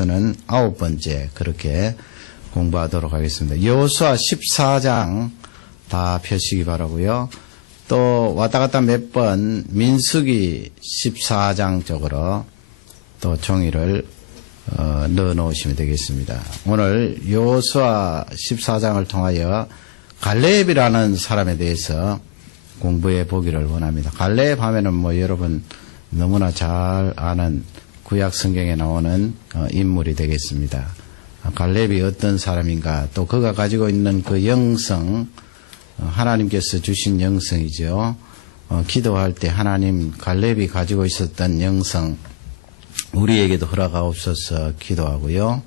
중에서는 9번째 그렇게 공부하도록 하겠습니다. 여호수아 14장 다 펴시기 바라고요. 또 왔다 갔다 몇 번 민수기 14장 쪽으로 또 종이를 넣어 놓으시면 되겠습니다. 오늘 여호수아 14장을 통하여 갈렙이라는 사람에 대해서 공부해 보기를 원합니다. 갈렙 하면은 뭐 여러분 너무나 잘 아는 구약 성경에 나오는 인물이 되겠습니다. 갈렙이 어떤 사람인가, 또 그가 가지고 있는 그 영성, 하나님께서 주신 영성이죠. 기도할 때 하나님 갈렙이 가지고 있었던 영성 우리에게도 허락하옵소서 기도하고요.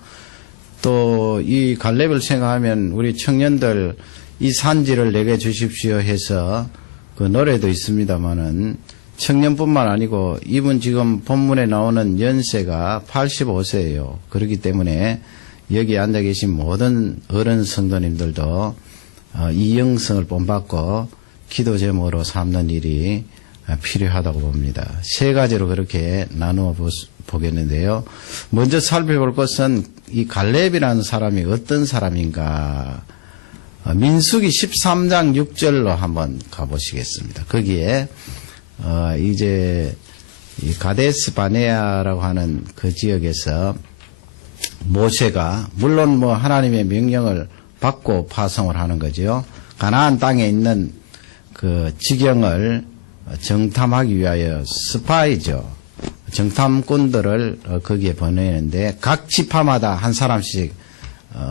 또 이 갈렙을 생각하면 우리 청년들 이 산지를 내게 주십시오 해서 그 노래도 있습니다만은 청년뿐만 아니고 이분 지금 본문에 나오는 연세가 85세예요. 그렇기 때문에 여기 앉아 계신 모든 어른 성도님들도 이 영성을 본받고 기도 제목으로 삼는 일이 필요하다고 봅니다. 세 가지로 그렇게 나누어 보겠는데요. 먼저 살펴볼 것은 이 갈렙이라는 사람이 어떤 사람인가. 민수기 13장 6절로 한번 가보시겠습니다. 거기에 이제 이 가데스 바네아라고 하는 그 지역에서 모세가 물론 뭐 하나님의 명령을 받고 파송을 하는 거죠. 가나안 땅에 있는 그 지경을 정탐하기 위하여 스파이죠. 정탐꾼들을 거기에 보내는데 각 지파마다 한 사람씩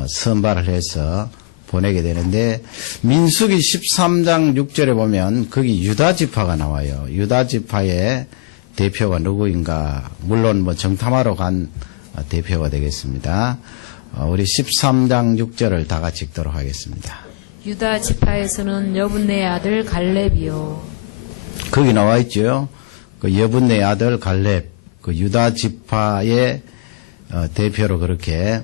선발을 해서 보내게 되는데 민수기 13장 6절에 보면 거기 유다 지파가 나와요. 유다 지파의 대표가 누구인가? 물론 뭐 정탐하러 간 대표가 되겠습니다. 우리 13장 6절을 다 같이 읽도록 하겠습니다. 유다 지파에서는 여분네 아들 갈렙이요. 거기 나와 있죠. 그 여분네 아들 갈렙, 그 유다 지파의 대표로 그렇게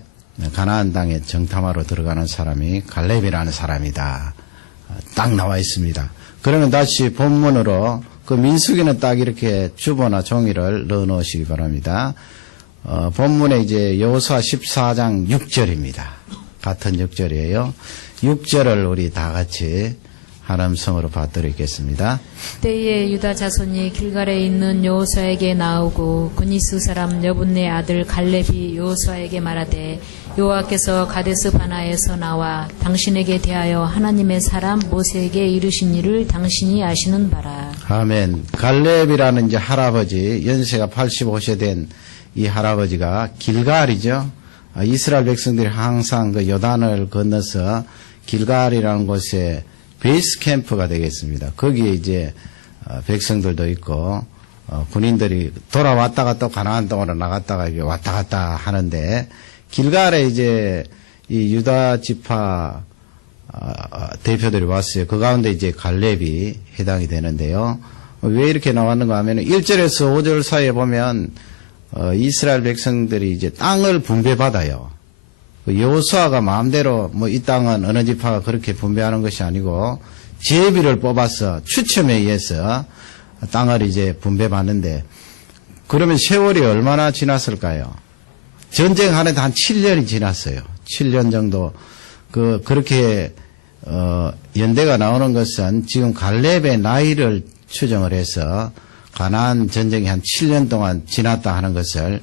가나안 땅에 정탐하러 들어가는 사람이 갈렙이라는 사람이다. 딱 나와 있습니다. 그러면 다시 본문으로 그 민수기는 딱 이렇게 주보나 종이를 넣어 놓으시기 바랍니다. 본문에 이제 여호수아 14장 6절입니다. 같은 6절이에요. 6절을 우리 다 같이 한 음성으로 받들겠습니다. 때에 유다 자손이 길갈에 있는 여호수아에게 나오고 그니스 사람 여분네 아들 갈렙이 여호수아에게 말하되 여호와께서 가데스 바나에서 나와 당신에게 대하여 하나님의 사람 모세에게 이르신 일을 당신이 아시는 바라. 아멘. 갈렙이라는 이제 할아버지, 연세가 85세 된 이 할아버지가 길갈이죠. 이스라엘 백성들이 항상 그 요단을 건너서 길갈이라는 곳에 베이스 캠프가 되겠습니다. 거기에 이제 백성들도 있고 군인들이 돌아왔다가 또 가나안 땅으로 나갔다가 왔다 갔다 하는데 길갈에 이제 이 유다 지파 대표들이 왔어요. 그 가운데 이제 갈렙이 해당이 되는데요. 왜 이렇게 나왔는가 하면 1절에서 5절 사이에 보면 이스라엘 백성들이 이제 땅을 분배받아요. 여호수아가 마음대로 뭐 이 땅은 어느 지파가 그렇게 분배하는 것이 아니고 제비를 뽑아서 추첨에 의해서 땅을 이제 분배받는데 그러면 세월이 얼마나 지났을까요? 전쟁하는데 한 7년이 지났어요. 7년 정도. 그렇게 연대가 나오는 것은 지금 갈렙의 나이를 추정을 해서 가나안 전쟁이 한 7년 동안 지났다 하는 것을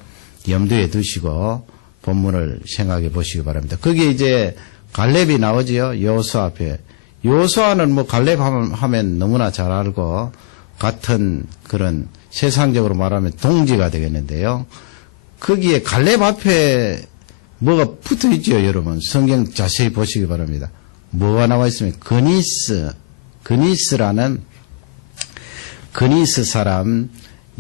염두에 두시고 본문을 생각해 보시기 바랍니다. 거기에 이제 갈렙이 나오지요. 여호수아 앞에. 여호수아는 뭐 갈렙 하면 너무나 잘 알고 같은 그런 세상적으로 말하면 동지가 되겠는데요. 거기에 갈렙 앞에 뭐가 붙어 있죠, 여러분. 성경 자세히 보시기 바랍니다. 뭐가 나와 있으면 그니스라는 그니스 사람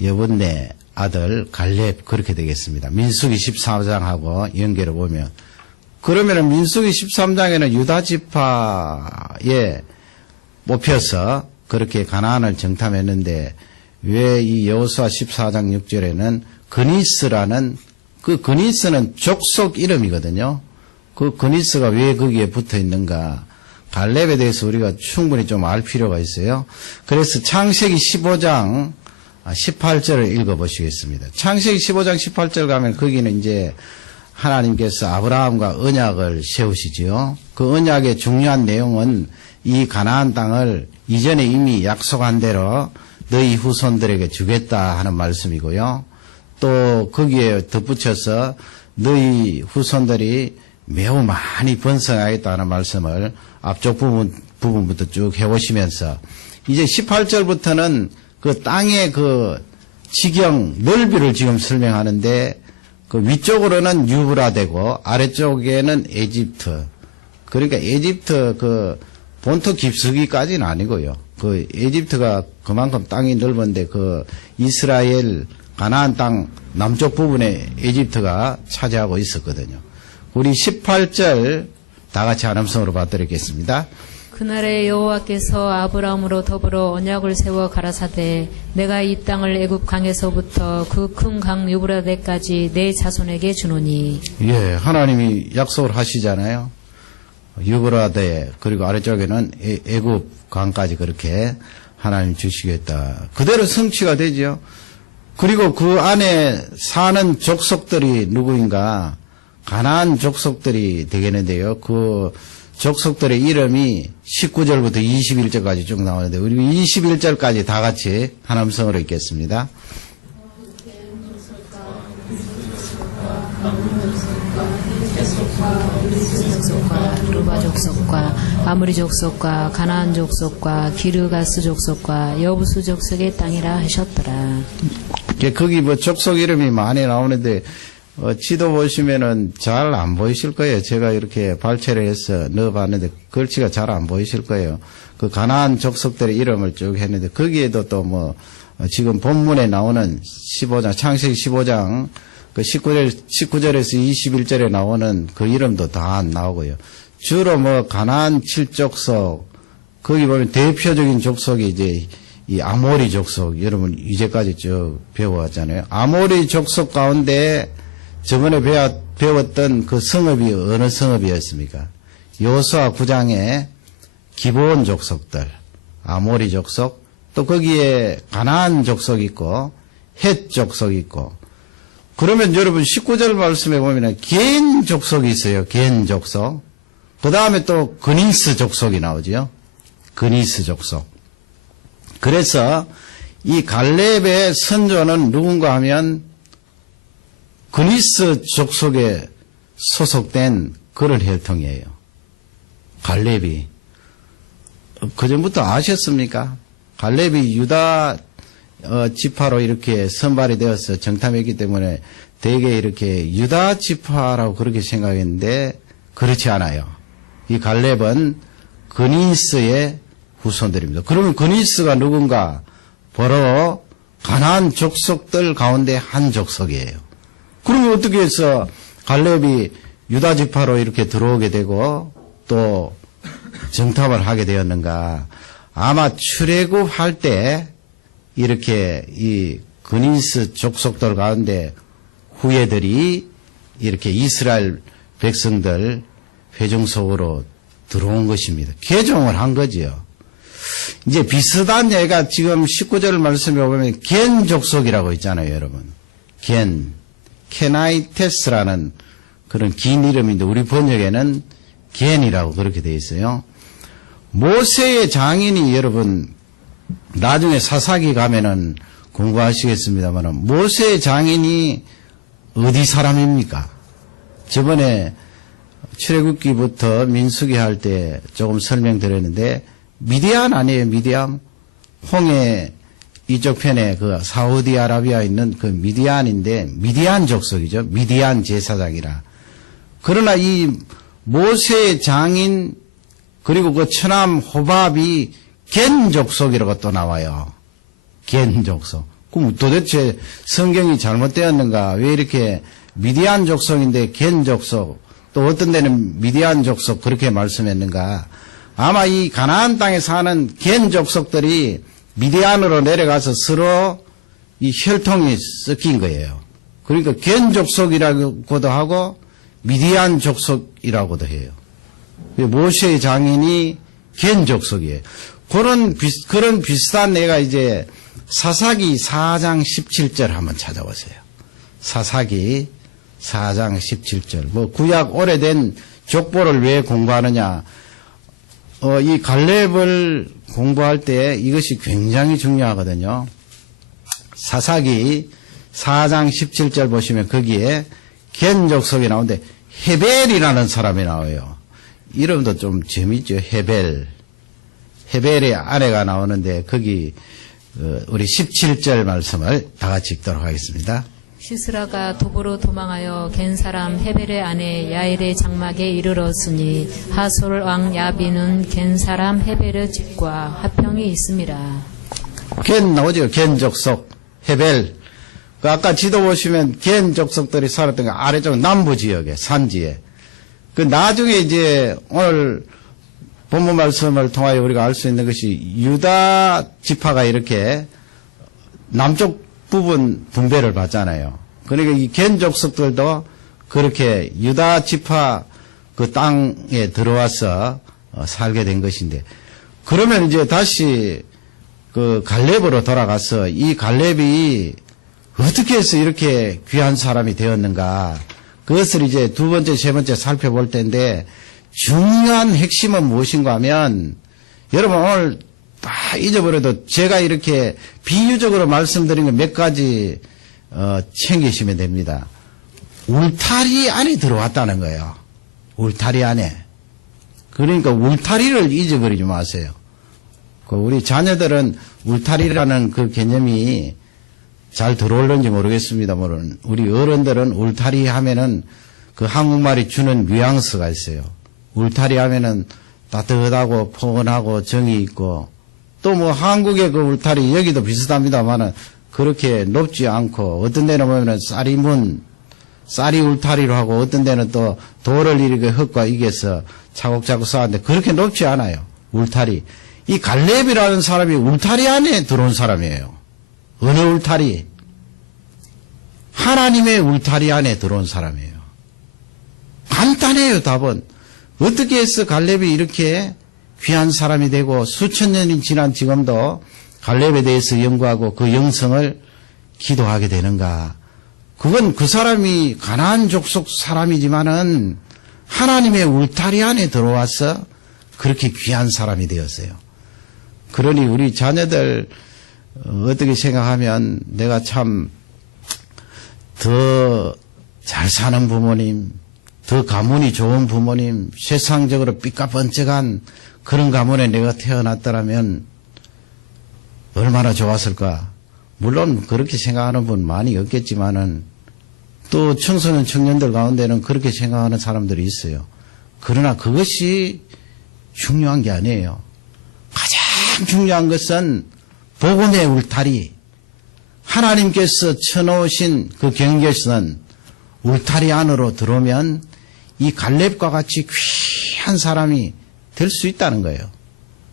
여분네 아들 갈렙 그렇게 되겠습니다. 민수기 14장하고 연결해 보면 그러면은 민수기 13장에는 유다 지파에 뽑혀서 그렇게 가나안을 정탐했는데 왜 이 여호수아 14장 6절에는 그니스라는 그 그니스는 족속 이름이거든요. 그 그니스가 왜 거기에 붙어 있는가? 갈렙에 대해서 우리가 충분히 좀 알 필요가 있어요. 그래서 창세기 15장 18절을 읽어보시겠습니다. 창세기 15장 18절 가면 거기는 이제 하나님께서 아브라함과 언약을 세우시지요. 그 언약의 중요한 내용은 이 가나안 땅을 이전에 이미 약속한 대로 너희 후손들에게 주겠다 하는 말씀이고요. 또 거기에 덧붙여서 너희 후손들이 매우 많이 번성하겠다는 말씀을 앞쪽 부분부터 쭉 해오시면서 이제 18절부터는 그 땅의 그 지경 넓이를 지금 설명하는데 그 위쪽으로는 유브라데고 아래쪽에는 에집트. 그러니까 에집트 그 본토 깊숙이까지는 아니고요. 그 에집트가 그만큼 땅이 넓은데 그 이스라엘 가나안 땅 남쪽 부분에 에집트가 차지하고 있었거든요. 우리 18절 다 같이 한 음성으로 받드리겠습니다. 그날에 여호와께서 아브라함으로 더불어 언약을 세워 가라사대 내가 이 땅을 애굽 강에서부터 그 큰 강 유브라데까지 내 자손에게 주노니. 예, 하나님이 약속을 하시잖아요. 유브라데 그리고 아래쪽에는 애굽 강까지 그렇게 하나님 주시겠다. 그대로 성취가 되죠. 그리고 그 안에 사는 족속들이 누구인가? 가나안 족속들이 되겠는데요. 그 족속들의 이름이 19절부터 21절까지 쭉 나오는데 우리 21절까지 다 같이 한 음성으로 읽겠습니다. 족속과 루바 족속과 아므리 족속과 가나안 족속과 기르가스 족속과 여부수 족속의 땅이라 하셨더라. 거기 뭐 족속 이름이 많이 나오는데 지도 보시면은 잘 안 보이실 거예요. 제가 이렇게 발췌를 해서 넣어봤는데 글씨가 잘 안 보이실 거예요. 그 가나안 족속들의 이름을 쭉 했는데 거기에도 또 뭐 지금 본문에 나오는 15장 창세기 15장 그 19절에서 21절에 나오는 그 이름도 다 안 나오고요. 주로 뭐 가나안 7족속 거기 보면 대표적인 족속이 이제 이 아모리 족속 여러분 이제까지 쭉 배워왔잖아요. 아모리 족속 가운데 저번에 배웠던 그 성읍이 어느 성읍이었습니까? 여호수아 9장의 기브온 족속들, 아모리 족속, 또 거기에 가나안 족속 있고 헷 족속 있고 그러면 여러분 19절 말씀에 보면 겐 족속이 있어요. 겐 족속. 그 다음에 또 그니스 족속이 나오죠. 그니스 족속. 그래서 이 갈렙의 선조는 누군가 하면 그니스 족속에 소속된 그런 혈통이에요. 갈렙이. 그전부터 아셨습니까? 갈렙이 유다 지파로 이렇게 선발이 되어서 정탐했기 때문에 대개 이렇게 유다 지파라고 그렇게 생각했는데 그렇지 않아요. 이 갈렙은 그니스의 후손들입니다. 그러면 그니스가 누군가? 바로 가나안 족속들 가운데 한 족속이에요. 그러면 어떻게 해서 갈렙이 유다 지파로 이렇게 들어오게 되고 또 정탐을 하게 되었는가? 아마 출애굽할 때 이렇게 이 그니스 족속들 가운데 후예들이 이렇게 이스라엘 백성들 회중 속으로 들어온 것입니다. 개종을 한 거지요. 이제 비슷한 예가 지금 19절 말씀에 보면 겐 족속이라고 있잖아요, 여러분. 겐, 케나이테스라는 그런 긴 이름인데 우리 번역에는 겐이라고 그렇게 되어 있어요. 모세의 장인이 여러분 나중에 사사기 가면은 공부하시겠습니다만 모세의 장인이 어디 사람입니까? 저번에 출애굽기부터 민수기 할 때 조금 설명드렸는데 미디안 아니에요, 미디안? 홍해 이쪽 편에 그 사우디아라비아에 있는 그 미디안인데 미디안 족속이죠. 미디안 제사장이라. 그러나 이 모세의 장인 그리고 그 처남 호밥이 겐 족속이라고 또 나와요. 겐 족속. 그럼 도대체 성경이 잘못되었는가? 왜 이렇게 미디안 족속인데 겐 족속, 또 어떤 데는 미디안 족속 그렇게 말씀했는가? 아마 이 가나안 땅에 사는 겐 족속들이 미디안으로 내려가서 서로 이 혈통이 섞인 거예요. 그러니까 겐 족속이라고도 하고 미디안 족속이라고도 해요. 모세의 장인이 겐 족속이에요. 그런 비슷한 예가 이제 사사기 4장 17절 한번 찾아보세요. 사사기 4장 17절. 뭐 구약 오래된 족보를 왜 공부하느냐? 이 갈렙을 공부할 때 이것이 굉장히 중요하거든요. 사사기 4장 17절 보시면 거기에 겐 족속이 나오는데 헤벨이라는 사람이 나와요. 이름도 좀 재밌죠. 헤벨. 헤벨의 아내가 나오는데 거기 우리 17절 말씀을 다 같이 읽도록 하겠습니다. 시스라가 도보로 도망하여 겐 사람 헤벨의 아내 야엘의 장막에 이르렀으니 하솔 왕 야비는 겐 사람 헤벨의 집과 화평이 있습니다. 겐 나오죠. 겐 족속 헤벨. 그 아까 지도 보시면 겐 족속들이 살았던 거 아래쪽 남부 지역에 산지에. 그 나중에 이제 오늘 본문 말씀을 통하여 우리가 알 수 있는 것이 유다 지파가 이렇게 남쪽 부분 분배를 받잖아요. 그러니까 이 겐 족속들도 그렇게 유다 지파 그 땅에 들어와서 살게 된 것인데, 그러면 이제 다시 그 갈렙으로 돌아가서 이 갈렙이 어떻게 해서 이렇게 귀한 사람이 되었는가, 그것을 이제 두 번째, 세 번째 살펴볼 텐데, 중요한 핵심은 무엇인가 하면, 여러분 오늘 다 잊어버려도 제가 이렇게 비유적으로 말씀드린 거 몇 가지 챙기시면 됩니다. 울타리 안에 들어왔다는 거예요. 울타리 안에. 그러니까 울타리를 잊어버리지 마세요. 우리 자녀들은 울타리라는 그 개념이 잘 들어올는지 모르겠습니다만, 우리 어른들은 울타리 하면은 그 한국말이 주는 뉘앙스가 있어요. 울타리 하면은 따뜻하고 포근하고 정이 있고, 또 뭐 한국의 그 울타리 여기도 비슷합니다만은 그렇게 높지 않고, 어떤 데는 보면은 쌀이 울타리로 하고, 어떤 데는 또 돌을 이렇게 흙과 이겨서 차곡차곡 쌓았는데 그렇게 높지 않아요. 울타리. 이 갈렙이라는 사람이 울타리 안에 들어온 사람이에요. 어느 울타리? 하나님의 울타리 안에 들어온 사람이에요. 간단해요, 답은. 어떻게 해서 갈렙이 이렇게 귀한 사람이 되고 수천 년이 지난 지금도 갈렙에 대해서 연구하고 그 영성을 기도하게 되는가? 그건 그 사람이 가나안 족속 사람이지만은 하나님의 울타리 안에 들어와서 그렇게 귀한 사람이 되었어요. 그러니 우리 자녀들 어떻게 생각하면 내가 참 더 잘 사는 부모님, 더 가문이 좋은 부모님, 세상적으로 삐까번쩍한 그런 가문에 내가 태어났더라면 얼마나 좋았을까. 물론 그렇게 생각하는 분 많이 없겠지만은 또 청소년 청년들 가운데는 그렇게 생각하는 사람들이 있어요. 그러나 그것이 중요한 게 아니에요. 가장 중요한 것은 복음의 울타리, 하나님께서 쳐놓으신 그 경계선 울타리 안으로 들어오면 이 갈렙과 같이 귀한 사람이 될 수 있다는 거예요.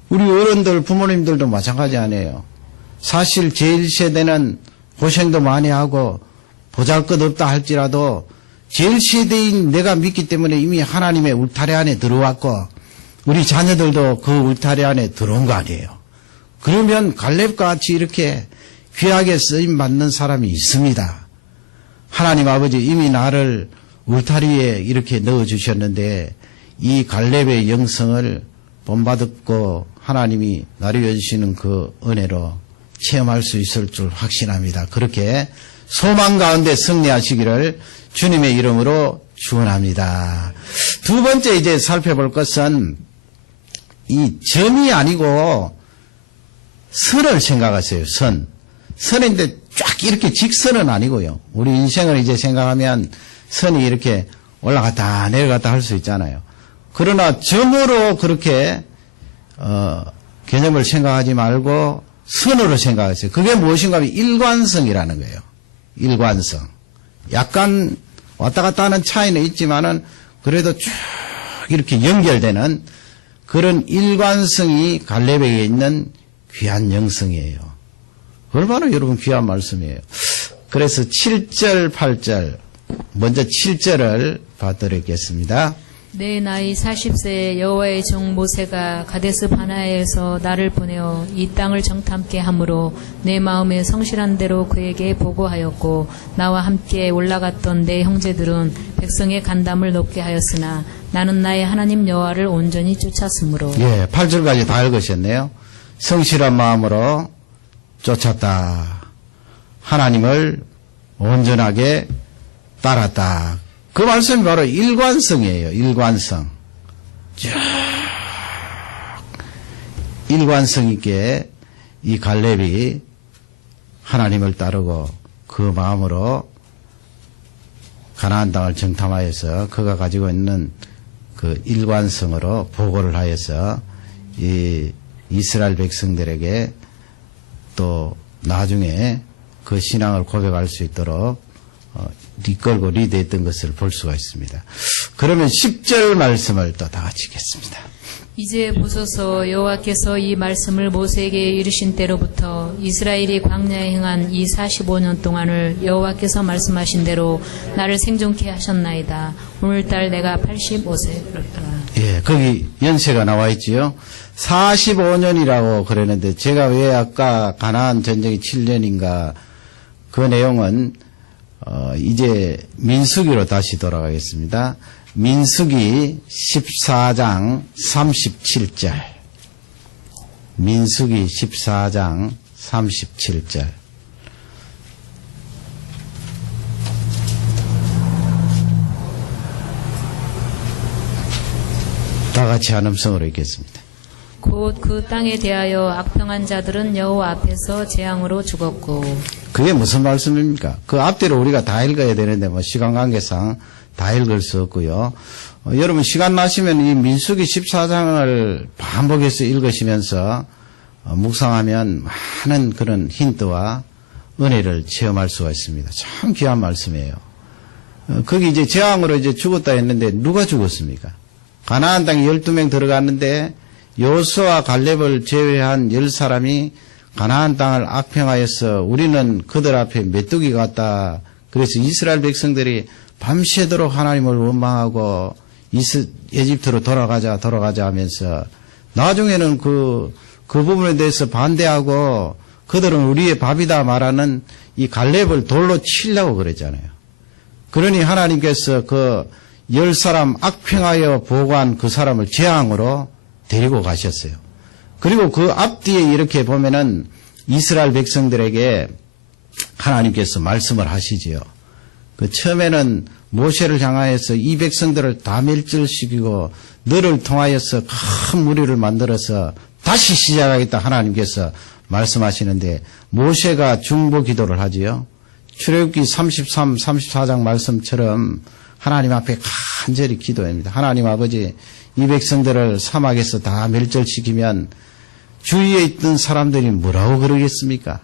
우리 어른들, 부모님들도 마찬가지 아니에요. 사실 제일 세대는 고생도 많이 하고 보잘것없다 할지라도 제일 세대인 내가 믿기 때문에 이미 하나님의 울타리 안에 들어왔고 우리 자녀들도 그 울타리 안에 들어온 거 아니에요. 그러면 갈렙과 같이 이렇게 귀하게 쓰임받는 사람이 있습니다. 하나님 아버지 이미 나를 울타리에 이렇게 넣어주셨는데 이 갈렙의 영성을 본받았고 하나님이 나누어 주시는 그 은혜로 체험할 수 있을 줄 확신합니다. 그렇게 소망 가운데 승리하시기를 주님의 이름으로 축원합니다. 두 번째 이제 살펴볼 것은 이 점이 아니고 선을 생각하세요. 선인데 쫙 이렇게 직선은 아니고요. 우리 인생을 이제 생각하면 선이 이렇게 올라갔다 내려갔다 할 수 있잖아요. 그러나 점으로 그렇게 개념을 생각하지 말고 선으로 생각하세요. 그게 무엇인가 하면 일관성이라는 거예요. 일관성. 약간 왔다 갔다 하는 차이는 있지만은 그래도 쭉 이렇게 연결되는 그런 일관성이 갈렙에게 있는 귀한 영성이에요. 얼마나 여러분 귀한 말씀이에요. 그래서 7절, 8절, 먼저 7절을 봐드리겠습니다. 내 나이 40세에 여호와의 종 모세가 가데스 바네아에서 나를 보내어 이 땅을 정탐케 함으로 내 마음에 성실한 대로 그에게 보고하였고 나와 함께 올라갔던 내 형제들은 백성의 간담을 높게 하였으나 나는 나의 하나님 여호와를 온전히 쫓았으므로. 예, 8절까지 다 읽으셨네요. 성실한 마음으로 쫓았다. 하나님을 온전하게 따랐다. 그 말씀이 바로 일관성이에요. 일관성. 쭉 일관성 있게 이 갈렙이 하나님을 따르고 그 마음으로 가나안 땅을 정탐하여서 그가 가지고 있는 그 일관성으로 보고를 하여서 이 이스라엘 백성들에게 또 나중에 그 신앙을 고백할 수 있도록 이끌고 리드했던 것을 볼 수가 있습니다. 그러면 10절 말씀을 또 다 같이 읽겠습니다. 이제 보소서 여호와께서 이 말씀을 모세에게 이르신 때로부터 이스라엘이 광야에 행한 이 45년 동안을 여호와께서 말씀하신 대로 나를 생존케 하셨나이다. 오늘달 내가 85세로라. 예, 거기 연세가 나와 있지요. 45년이라고 그러는데 제가 왜 아까 가나안 전쟁이 7년인가 그 내용은 이제 민수기로 다시 돌아가겠습니다. 민수기 14장 37절. 민수기 14장 37절. 다 같이 한 음성으로 읽겠습니다. 곧 그 땅에 대하여 악평한 자들은 여호와 앞에서 재앙으로 죽었고. 그게 무슨 말씀입니까? 그 앞뒤로 우리가 다 읽어야 되는데 뭐 시간 관계상 다 읽을 수 없고요. 여러분 시간 나시면 이 민수기 14장을 반복해서 읽으시면서 묵상하면 많은 그런 힌트와 은혜를 체험할 수가 있습니다. 참 귀한 말씀이에요. 거기 이제 재앙으로 이제 죽었다 했는데 누가 죽었습니까? 가나안 땅에 12명 들어갔는데 여호수아와 갈렙을 제외한 10사람이 가나안 땅을 악평하여서 우리는 그들 앞에 메뚜기 같다. 그래서 이스라엘 백성들이 밤새도록 하나님을 원망하고 에집트로 돌아가자 하면서 나중에는 그 부분에 대해서 반대하고 그들은 우리의 밥이다 말하는 이 갈렙을 돌로 치려고 그랬잖아요. 그러니 하나님께서 그 10사람 악평하여 보고한 그 사람을 재앙으로 데리고 가셨어요. 그리고 그 앞뒤에 이렇게 보면은 이스라엘 백성들에게 하나님께서 말씀을 하시지요. 그 처음에는 모세를 향하여서 이 백성들을 다 멸절시키고 너를 통하여서 큰 무리를 만들어서 다시 시작하겠다 하나님께서 말씀하시는데 모세가 중보 기도를 하지요. 출애굽기 33, 34장 말씀처럼 하나님 앞에 간절히 기도합니다. 하나님 아버지 이 백성들을 사막에서 다 멸절시키면 주위에 있던 사람들이 뭐라고 그러겠습니까?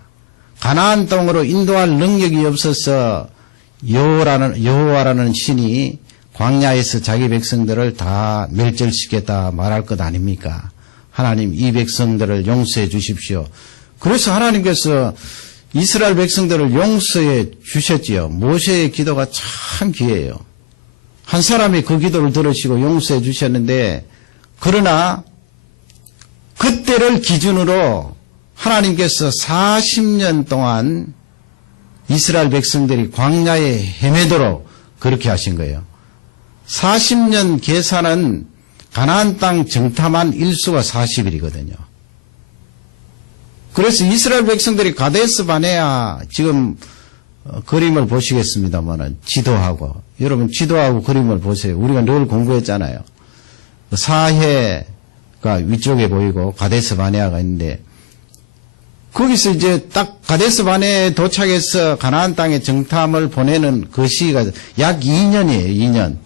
가나안 땅으로 인도할 능력이 없어서 여호와라는 신이 광야에서 자기 백성들을 다 멸절시켰다 말할 것 아닙니까? 하나님 이 백성들을 용서해 주십시오. 그래서 하나님께서 이스라엘 백성들을 용서해 주셨지요. 모세의 기도가 참 귀해요. 한 사람이 그 기도를 들으시고 용서해 주셨는데 그러나 그때를 기준으로 하나님께서 40년 동안 이스라엘 백성들이 광야에 헤매도록 그렇게 하신 거예요. 40년 계산은 가나안 땅 정탐한 일수가 40일이거든요. 그래서 이스라엘 백성들이 가데스 바네아 지금 그림을 보시겠습니다만은 지도하고 여러분 지도하고 그림을 보세요. 우리가 늘 공부했잖아요. 사해가 위쪽에 보이고 가데스 바네아가 있는데 거기서 이제 딱 가데스 바네아에 도착해서 가나안 땅에 정탐을 보내는 그 시기가 약 2년이에요. 2년.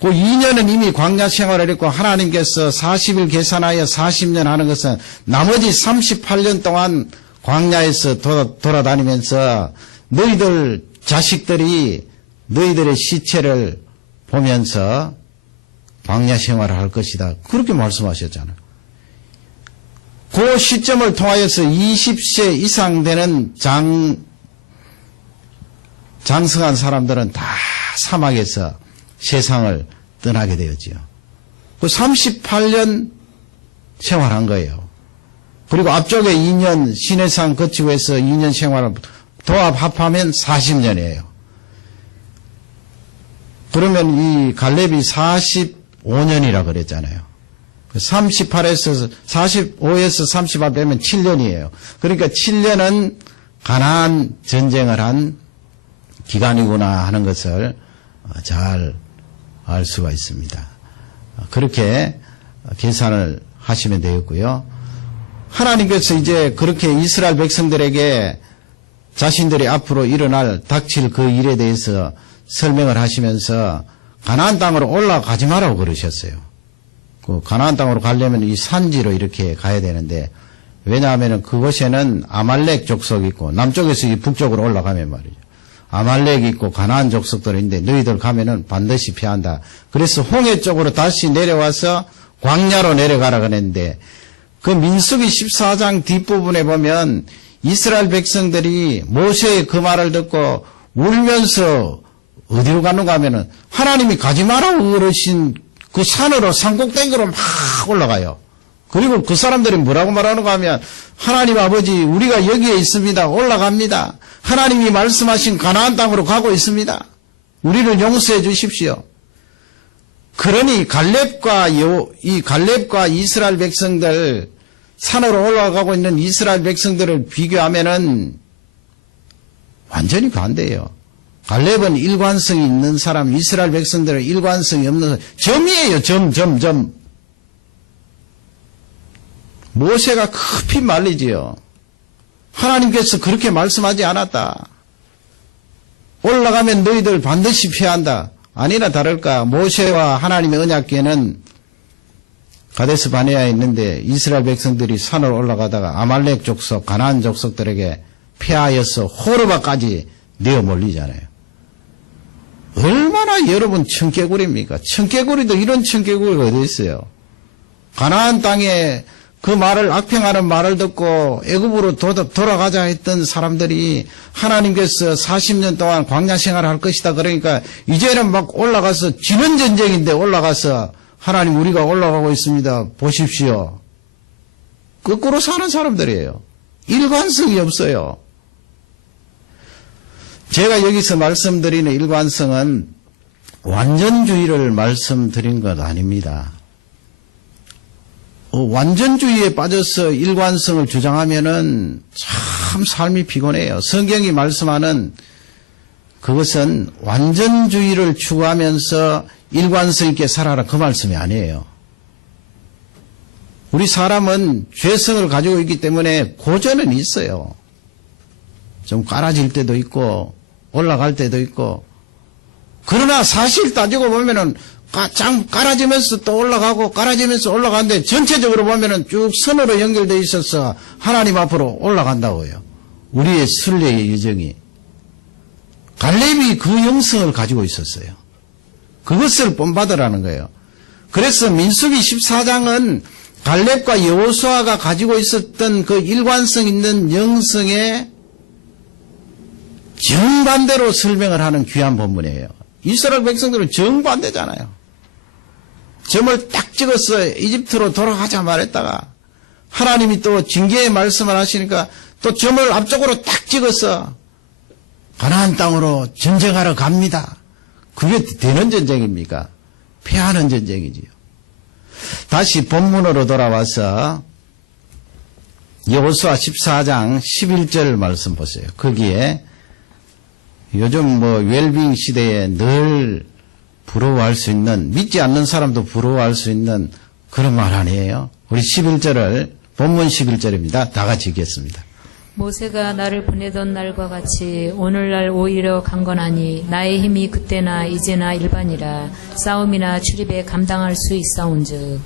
그 2년은 이미 광야 생활을 했고 하나님께서 40일 계산하여 40년 하는 것은 나머지 38년 동안 광야에서 돌아다니면서 너희들 자식들이 너희들의 시체를 보면서 광야 생활을 할 것이다. 그렇게 말씀하셨잖아요. 그 시점을 통하여서 20세 이상 되는 장성한 사람들은 다 사막에서 세상을 떠나게 되었지요. 그 38년 생활한 거예요. 그리고 앞쪽에 2년 시내산 거치고 해서 2년 생활을 합하면 40년이에요. 그러면 이 갈렙이 45년이라 그랬잖아요. 45에서 38 빼면 7년이에요. 그러니까 7년은 가나안 전쟁을 한 기간이구나 하는 것을 잘 알 수가 있습니다. 그렇게 계산을 하시면 되겠고요. 하나님께서 이제 그렇게 이스라엘 백성들에게 자신들이 앞으로 일어날 닥칠 그 일에 대해서 설명을 하시면서 가나안 땅으로 올라가지 말라고 그러셨어요. 그 가나안 땅으로 가려면 이 산지로 이렇게 가야 되는데, 왜냐하면 그곳에는 아말렉 족속이 있고, 남쪽에서 이 북쪽으로 올라가면 말이죠. 아말렉이 있고 가나안 족속들이 있는데 너희들 가면은 반드시 피한다. 그래서 홍해 쪽으로 다시 내려와서 광야로 내려가라 그랬는데, 그 민수기 14장 뒷부분에 보면 이스라엘 백성들이 모세의 그 말을 듣고 울면서 어디로 가는가 하면은 하나님이 가지 마라고 그러신 그 산으로 산꼭대기로 막 올라가요. 그리고 그 사람들이 뭐라고 말하는가 하면 하나님 아버지 우리가 여기에 있습니다. 올라갑니다. 하나님이 말씀하신 가나안 땅으로 가고 있습니다. 우리를 용서해 주십시오. 그러니 갈렙과 이스라엘 백성들, 산으로 올라가고 있는 이스라엘 백성들을 비교하면은 완전히 반대예요. 갈렙은 일관성이 있는 사람, 이스라엘 백성들은 일관성이 없는 사람. 점이에요. 점. 모세가 급히 말리지요. 하나님께서 그렇게 말씀하지 않았다. 올라가면 너희들 반드시 피한다. 아니나 다를까 모세와 하나님의 언약궤는 가데스 바네아에 있는데 이스라엘 백성들이 산으로 올라가다가 아말렉 족속, 가나안 족속들에게 패하여서 호르바까지 내어 몰리잖아요. 얼마나 여러분 청개구리입니까? 청개구리도 이런 청개구리가 어디 있어요? 가나안 땅에 그 말을, 악평하는 말을 듣고 애굽으로 돌아가자 했던 사람들이 하나님께서 40년 동안 광야 생활을 할 것이다. 그러니까 이제는 막 올라가서 지는 전쟁인데 올라가서 하나님 우리가 올라가고 있습니다. 보십시오. 거꾸로 사는 사람들이에요. 일관성이 없어요. 제가 여기서 말씀드리는 일관성은 완전주의를 말씀드린 것 아닙니다. 완전주의에 빠져서 일관성을 주장하면은 참 삶이 피곤해요. 성경이 말씀하는 그것은 완전주의를 추구하면서 일관성 있게 살아라 그 말씀이 아니에요. 우리 사람은 죄성을 가지고 있기 때문에 고전은 있어요. 좀 깔아질 때도 있고 올라갈 때도 있고, 그러나 사실 따지고 보면은 깔아지면서 또 올라가고 깔아지면서 올라가는데 전체적으로 보면은 쭉 선으로 연결되어 있어서 하나님 앞으로 올라간다고요. 우리의 순례의 여정이. 갈렙이 그 영성을 가지고 있었어요. 그것을 본받으라는 거예요. 그래서 민수기 14장은 갈렙과 여호수아가 가지고 있었던 그 일관성 있는 영성의 정반대로 설명을 하는 귀한 본문이에요. 이스라엘 백성들은 정반대잖아요. 점을 딱 찍어서 이집트로 돌아가자 말했다가 하나님이 또 징계의 말씀을 하시니까 또 점을 앞쪽으로 딱 찍어서 가나안 땅으로 전쟁하러 갑니다. 그게 되는 전쟁입니까? 패하는 전쟁이지요. 다시 본문으로 돌아와서 여호수아 14장 11절 말씀 보세요. 거기에 요즘 웰빙 시대에 늘 부러워할 수 있는, 믿지 않는 사람도 부러워할 수 있는 그런 말 아니에요. 우리 11절을, 본문 11절입니다. 다 같이 읽겠습니다. 모세가 나를 보내던 날과 같이 오늘날 오히려 강건하니 나의 힘이 그때나 이제나 일반이라 싸움이나 출입에 감당할 수 있사온즉.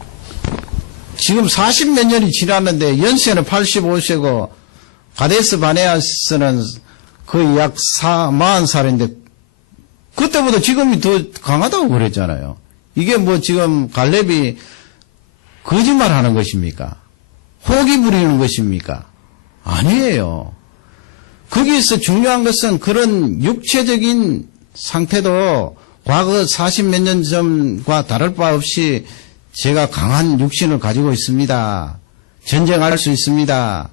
지금 40몇 년이 지났는데 연세는 85세고 가데스 바네아스는 거의 약 40살인데 그때보다 지금이 더 강하다고 그랬잖아요. 이게 지금 갈렙이 거짓말하는 것입니까? 호기 부리는 것입니까? 아니에요. 거기에서 중요한 것은 그런 육체적인 상태도 과거 40 몇 년 전과 다를 바 없이 제가 강한 육신을 가지고 있습니다. 전쟁할 수 있습니다.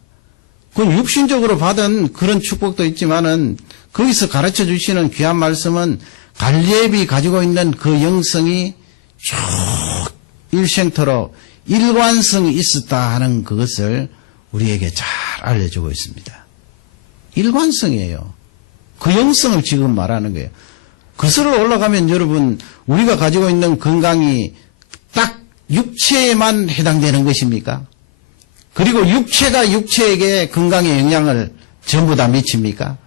그 육신적으로 받은 그런 축복도 있지만은 거기서 가르쳐 주시는 귀한 말씀은 갈렙이 가지고 있는 그 영성이 쭉 일생토록 일관성이 있었다 하는 그것을 우리에게 잘 알려주고 있습니다. 일관성이에요. 그 영성을 지금 말하는 거예요. 그슬로 올라가면 여러분 우리가 가지고 있는 건강이 딱 육체에만 해당되는 것입니까? 그리고 육체가 육체에게 건강에 영향을 전부 다 미칩니까?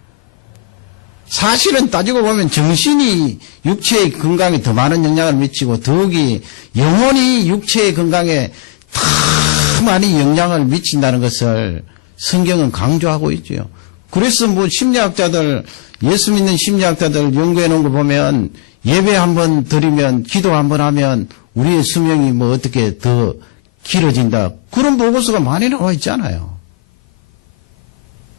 사실은 따지고 보면 정신이 육체의 건강에 더 많은 영향을 미치고 더욱이 영혼이 육체의 건강에 더 많이 영향을 미친다는 것을 성경은 강조하고 있죠. 그래서 뭐 심리학자들, 예수 믿는 심리학자들 연구해 놓은 거 보면 예배 한번 드리면 기도 한번 하면 우리의 수명이 뭐 어떻게 더 길어진다. 그런 보고서가 많이 나와 있잖아요.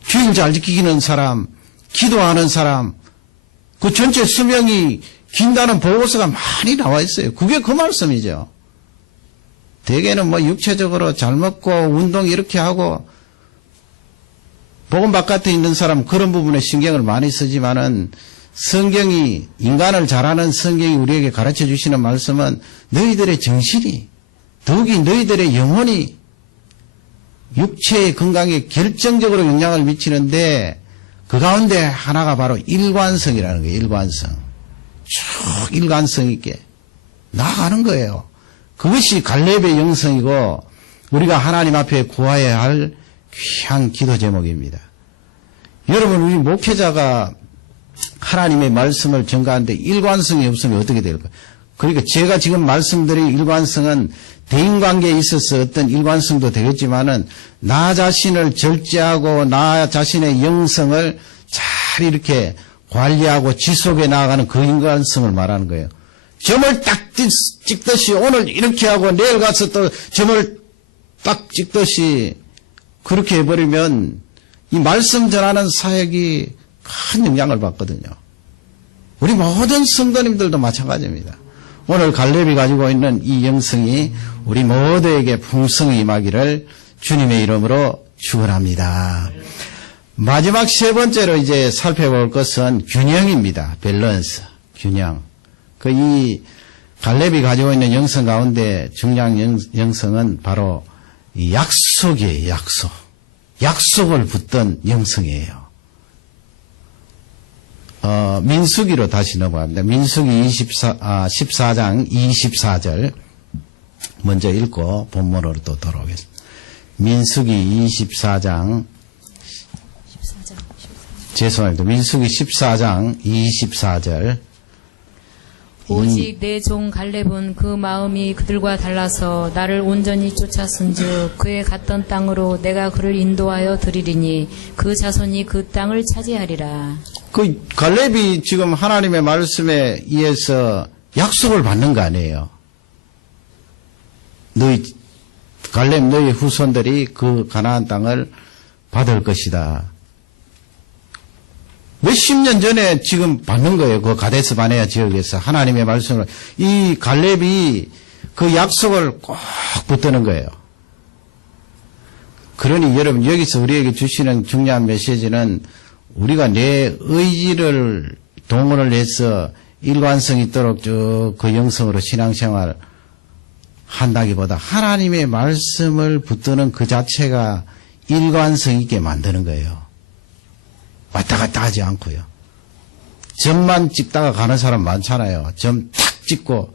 주일 잘 지키는 사람, 기도하는 사람, 그 전체 수명이 긴다는 보고서가 많이 나와 있어요. 그게 그 말씀이죠. 대개는 뭐 육체적으로 잘 먹고 운동 이렇게 하고 복음 바깥에 있는 사람 그런 부분에 신경을 많이 쓰지만은 성경이 인간을 잘하는 성경이 우리에게 가르쳐 주시는 말씀은 너희들의 정신이 더욱이 너희들의 영혼이 육체의 건강에 결정적으로 영향을 미치는데 그 가운데 하나가 바로 일관성이라는 거예요. 일관성. 쭉 일관성 있게 나아가는 거예요. 그것이 갈렙의 영성이고 우리가 하나님 앞에 구해야 할 귀한 기도 제목입니다. 여러분 우리 목회자가 하나님의 말씀을 전가하는데 일관성이 없으면 어떻게 될까요? 그러니까 제가 지금 말씀드린 일관성은 대인관계에 있어서 어떤 일관성도 되겠지만은 나 자신을 절제하고 나 자신의 영성을 잘 이렇게 관리하고 지속해 나아가는 그 일관성을 말하는 거예요. 점을 딱 찍듯이 오늘 이렇게 하고 내일 가서 또 점을 딱 찍듯이 그렇게 해버리면 이 말씀 전하는 사역이 큰 영향을 받거든요. 우리 모든 성도님들도 마찬가지입니다. 오늘 갈렙이 가지고 있는 이 영성이 우리 모두에게 풍성히 임하기를 주님의 이름으로 축원합니다. 마지막 세 번째로 이제 살펴볼 것은 균형입니다. 밸런스, 균형. 이 갈렙이 가지고 있는 영성 가운데 중요한 영성은 바로 이 약속이에요. 약속. 약속을 붙든 영성이에요. 민수기로 다시 넘어갑니다. 민수기 14장 24절 먼저 읽고 본문으로 또 돌아오겠습니다. 민수기 24장 죄송합니다. 민수기 14장 24절 오직 내 종 갈렙은 그 마음이 그들과 달라서 나를 온전히 쫓았은즉 그의 갔던 땅으로 내가 그를 인도하여 드리리니 그 자손이 그 땅을 차지하리라. 그 갈렙이 지금 하나님의 말씀에 의해서 약속을 받는 거 아니에요. 갈렙 너희 후손들이 그 가나안 땅을 받을 것이다. 몇십 년 전에 지금 받는 거예요. 그 가데스 바네아 지역에서 하나님의 말씀을. 이 갈렙이 그 약속을 꼭 붙드는 거예요. 그러니 여러분 여기서 우리에게 주시는 중요한 메시지는 우리가 내 의지를 동원을 해서 일관성 있도록 쭉 그 영성으로 신앙생활 한다기보다 하나님의 말씀을 붙드는 그 자체가 일관성 있게 만드는 거예요. 왔다 갔다 하지 않고요. 점만 찍다가 가는 사람 많잖아요. 점 탁 찍고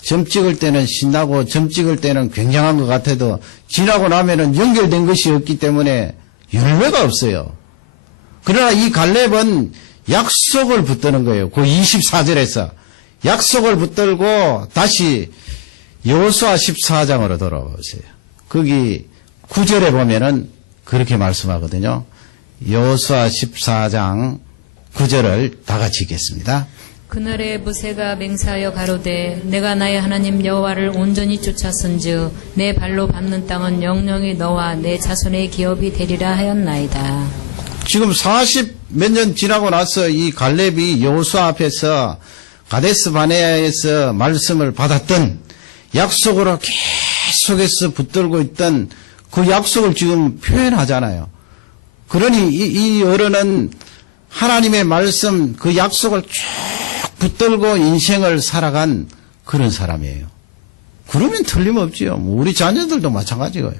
점 찍을 때는 신나고 점 찍을 때는 굉장한 것 같아도 지나고 나면은 연결된 것이 없기 때문에 열매가 없어요. 그러나 이 갈렙은 약속을 붙드는 거예요. 그 24절에서 약속을 붙들고 다시 여호수아 14장으로 돌아오세요. 거기 9절에 보면은 그렇게 말씀하거든요. 여호수아 14장 9절을 다 같이 읽겠습니다. 그날에 무새가 맹세하여 가로되 내가 나의 하나님 여호와를 온전히 쫓았은즉 내 발로 밟는 땅은 영영이 너와 내 자손의 기업이 되리라 하였나이다. 지금 40 몇 년 지나고 나서 이 갈렙이 여호수아 앞에서 가데스 바네아에서 말씀을 받았던 약속으로 계속해서 붙들고 있던 그 약속을 지금 표현하잖아요. 그러니 이 어른은 하나님의 말씀 그 약속을 쭉 붙들고 인생을 살아간 그런 사람이에요. 그러면 틀림없지요. 우리 자녀들도 마찬가지예요.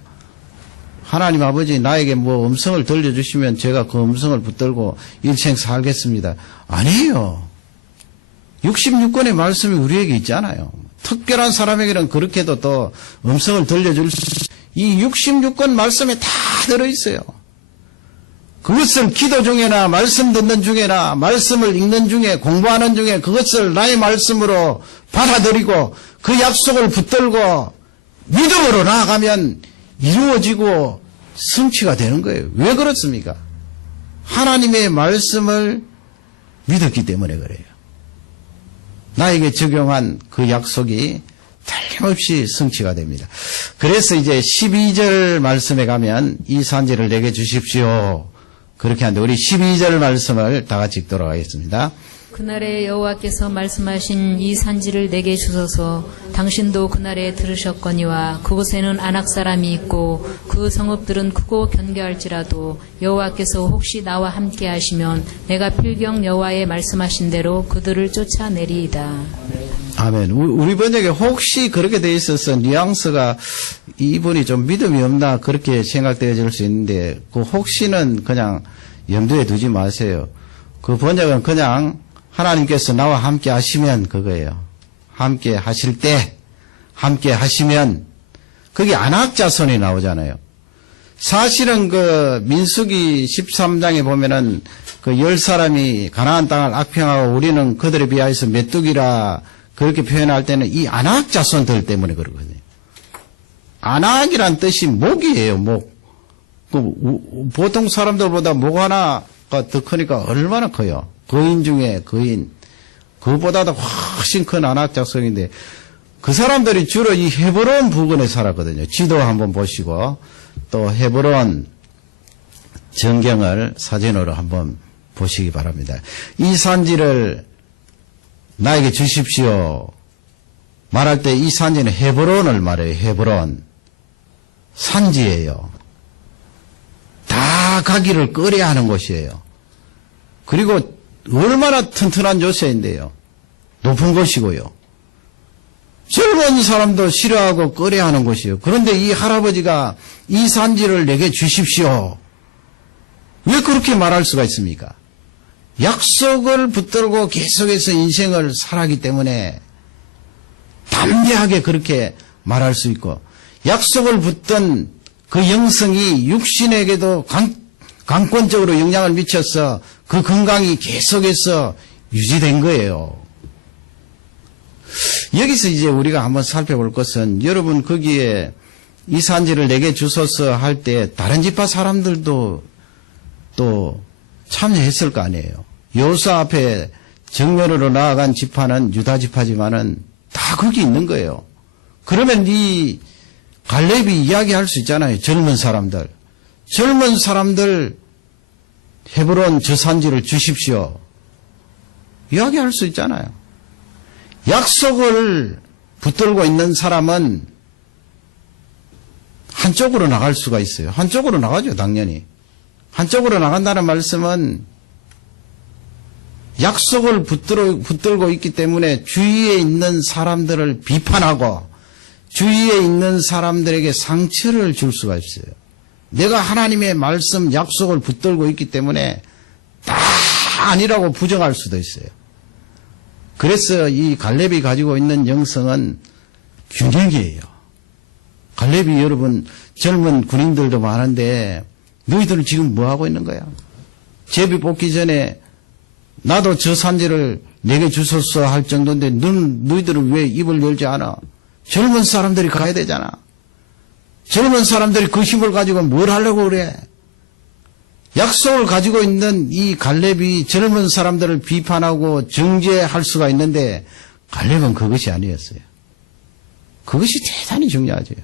하나님 아버지 나에게 뭐 음성을 들려주시면 제가 그 음성을 붙들고 일생 살겠습니다. 아니에요. 66권의 말씀이 우리에게 있잖아요. 특별한 사람에게는 그렇게도 또 음성을 들려줄 이 66권 말씀에 다 들어있어요. 그것을 기도 중에나 말씀 듣는 중에나 말씀을 읽는 중에 공부하는 중에 그것을 나의 말씀으로 받아들이고 그 약속을 붙들고 믿음으로 나아가면 이루어지고 성취가 되는 거예요. 왜 그렇습니까? 하나님의 말씀을 믿었기 때문에 그래요. 나에게 적용한 그 약속이 틀림없이 성취가 됩니다. 그래서 이제 12절 말씀에 가면 이 산지를 내게 주십시오. 그렇게 하는데 우리 12절 말씀을 다 같이 읽도록 하겠습니다. 그날에 여호와께서 말씀하신 이 산지를 내게 주소서. 당신도 그날에 들으셨거니와 그곳에는 아낙 사람이 있고 그 성읍들은 크고 견고할지라도 여호와께서 혹시 나와 함께 하시면 내가 필경 여호와의 말씀하신 대로 그들을 쫓아내리이다. 아멘. 우리 번역에 혹시 그렇게 돼 있어서 뉘앙스가 이분이 좀 믿음이 없나 그렇게 생각되어질 수 있는데 그 혹시는 그냥 염두에 두지 마세요. 그 번역은 그냥 하나님께서 나와 함께 하시면 그거예요. 함께 하실 때, 함께 하시면 거기 아낙 자손이 나오잖아요. 사실은 그 민수기 13장에 보면은 그 10사람이 가나안 땅을 악평하고 우리는 그들에 비하여서 메뚜기라 그렇게 표현할 때는 이 아낙 자손들 때문에 그러거든요. 아낙이란 뜻이 목이에요, 목. 보통 사람들보다 목 하나가 더 크니까 얼마나 커요. 거인 중에 거인. 그보다도 훨씬 큰 아낙 자손인데 그 사람들이 주로 이 헤브론 부근에 살았거든요. 지도 한번 보시고 또 헤브론 전경을 사진으로 한번 보시기 바랍니다. 이 산지를 나에게 주십시오. 말할 때 이 산지는 헤브론을 말해요. 헤브론. 산지예요. 다 가기를 꺼려야 하는 곳이에요. 그리고 얼마나 튼튼한 요새인데요. 높은 곳이고요. 젊은 사람도 싫어하고 꺼려야 하는 곳이에요. 그런데 이 할아버지가 이 산지를 내게 주십시오. 왜 그렇게 말할 수가 있습니까? 약속을 붙들고 계속해서 인생을 살아가기 때문에 담대하게 그렇게 말할 수 있고 약속을 붙든 그 영성이 육신에게도 강권적으로 영향을 미쳐서 그 건강이 계속해서 유지된 거예요. 여기서 이제 우리가 한번 살펴볼 것은 여러분 거기에 이 산지를 내게 주소서 할 때 다른 지파 사람들도 또 참여했을 거 아니에요. 여호수아 앞에 정면으로 나아간 지파는 유다 지파지만은 다 거기 있는 거예요. 그러면 이 갈렙이 이야기할 수 있잖아요. 젊은 사람들 헤브론 저 산지를 주십시오. 이야기할 수 있잖아요. 약속을 붙들고 있는 사람은 한쪽으로 나갈 수가 있어요. 한쪽으로 나가죠, 당연히. 한쪽으로 나간다는 말씀은 약속을 붙들고 있기 때문에 주위에 있는 사람들을 비판하고 주위에 있는 사람들에게 상처를 줄 수가 있어요. 내가 하나님의 말씀, 약속을 붙들고 있기 때문에 다 아니라고 부정할 수도 있어요. 그래서 이 갈렙이 가지고 있는 영성은 균형이에요. 갈렙이 여러분 젊은 군인들도 많은데 너희들은 지금 뭐 하고 있는 거야? 제비 뽑기 전에 나도 저 산지를 내게 주소서 할 정도인데 너희들은 왜 입을 열지 않아? 젊은 사람들이 가야 되잖아. 젊은 사람들이 그 힘을 가지고 뭘 하려고 그래? 약속을 가지고 있는 이 갈렙이 젊은 사람들을 비판하고 정죄할 수가 있는데 갈렙은 그것이 아니었어요. 그것이 대단히 중요하죠.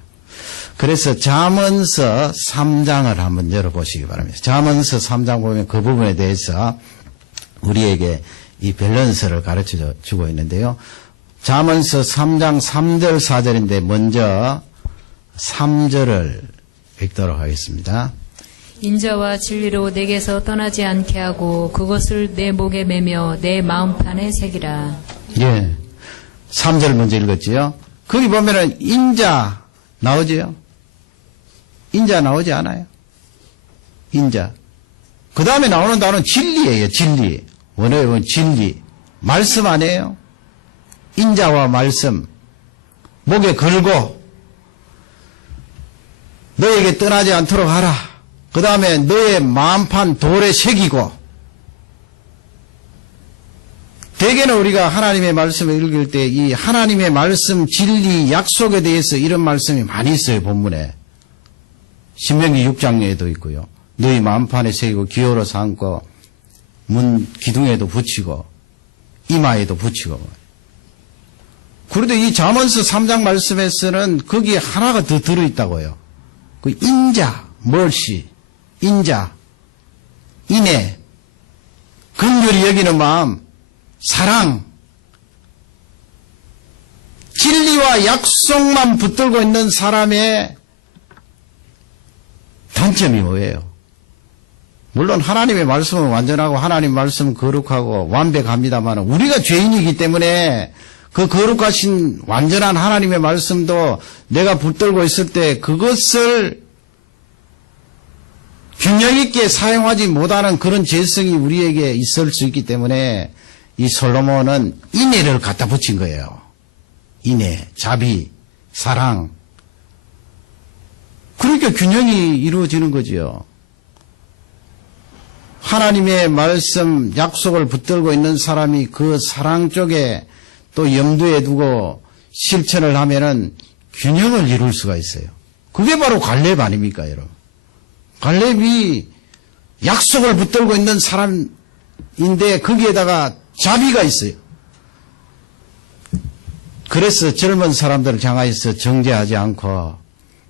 그래서 잠언서 3장을 한번 열어보시기 바랍니다. 잠언서 3장 보면 그 부분에 대해서 우리에게 이 밸런스를 가르쳐 주고 있는데요. 잠언서 3장 3절 4절인데 먼저 3절을 읽도록 하겠습니다. 인자와 진리로 내게서 떠나지 않게 하고 그것을 내 목에 매며 내 마음판에 새기라. 예. 3절 먼저 읽었지요. 거기 보면은 인자 나오지요. 인자 나오지 않아요. 인자. 그 다음에 나오는 단어는 진리예요. 진리. 원어에 보면 진리. 말씀 아니에요. 인자와 말씀. 목에 걸고 너에게 떠나지 않도록 하라. 그 다음에 너의 마음판 돌에 새기고. 대개는 우리가 하나님의 말씀을 읽을 때 이 하나님의 말씀, 진리, 약속에 대해서 이런 말씀이 많이 있어요. 본문에. 신명기 6장에도 있고요. 너희 마음판에 새기고 기호로 삼고 문 기둥에도 붙이고 이마에도 붙이고. 그런데 이 잠언서 3장 말씀에서는 거기에 하나가 더 들어있다고요. 그 인자, 멀시, 인자, 인애, 긍휼히 여기는 마음, 사랑, 진리와 약속만 붙들고 있는 사람의 단점이 뭐예요? 물론 하나님의 말씀은 완전하고 하나님 말씀은 거룩하고 완벽합니다만 우리가 죄인이기 때문에 그 거룩하신 완전한 하나님의 말씀도 내가 붙들고 있을 때 그것을 균형 있게 사용하지 못하는 그런 죄성이 우리에게 있을 수 있기 때문에 이 솔로몬은 인애를 갖다 붙인 거예요. 인애, 자비, 사랑. 그러니까 균형이 이루어지는 거지요. 하나님의 말씀, 약속을 붙들고 있는 사람이 그 사랑 쪽에 또 염두에 두고 실천을 하면은 균형을 이룰 수가 있어요. 그게 바로 갈렙 아닙니까, 여러분? 갈렙이 약속을 붙들고 있는 사람인데 거기에다가 자비가 있어요. 그래서 젊은 사람들을 향하여서 정죄하지 않고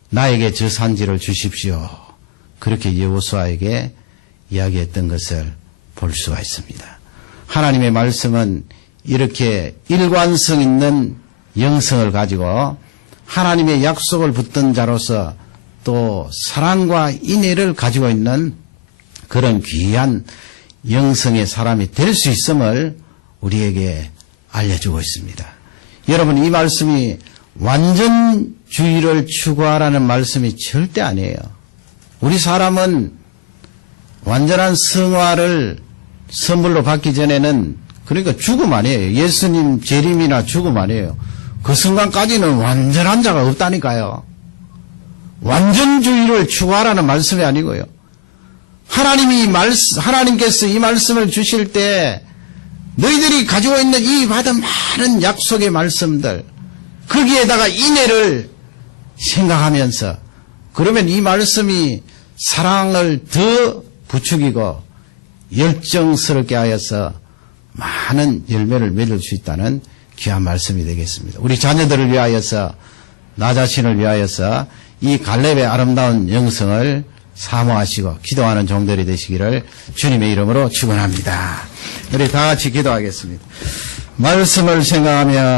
나에게 저 산지를 주십시오. 그렇게 여호수아에게 이야기했던 것을 볼 수가 있습니다. 하나님의 말씀은 이렇게 일관성 있는 영성을 가지고 하나님의 약속을 붙든 자로서 또 사랑과 인애를 가지고 있는 그런 귀한 영성의 사람이 될 수 있음을 우리에게 알려주고 있습니다. 여러분, 이 말씀이 완전주의를 추구하라는 말씀이 절대 아니에요. 우리 사람은 완전한 성화를 선물로 받기 전에는 그러니까 죽음 아니에요. 예수님 재림이나 죽음 아니에요. 그 순간까지는 완전한 자가 없다니까요. 완전주의를 추구하라는 말씀이 아니고요. 하나님께서 이 말씀을 주실 때 너희들이 가지고 있는 이 받은 많은 약속의 말씀들 거기에다가 인애를 생각하면서 그러면 이 말씀이 사랑을 더 부추기고 열정스럽게 하여서 많은 열매를 맺을 수 있다는 귀한 말씀이 되겠습니다. 우리 자녀들을 위하여서 나 자신을 위하여서 이 갈렙의 아름다운 영성을 사모하시고 기도하는 종들이 되시기를 주님의 이름으로 축원합니다. 우리 다 같이 기도하겠습니다. 말씀을 생각하며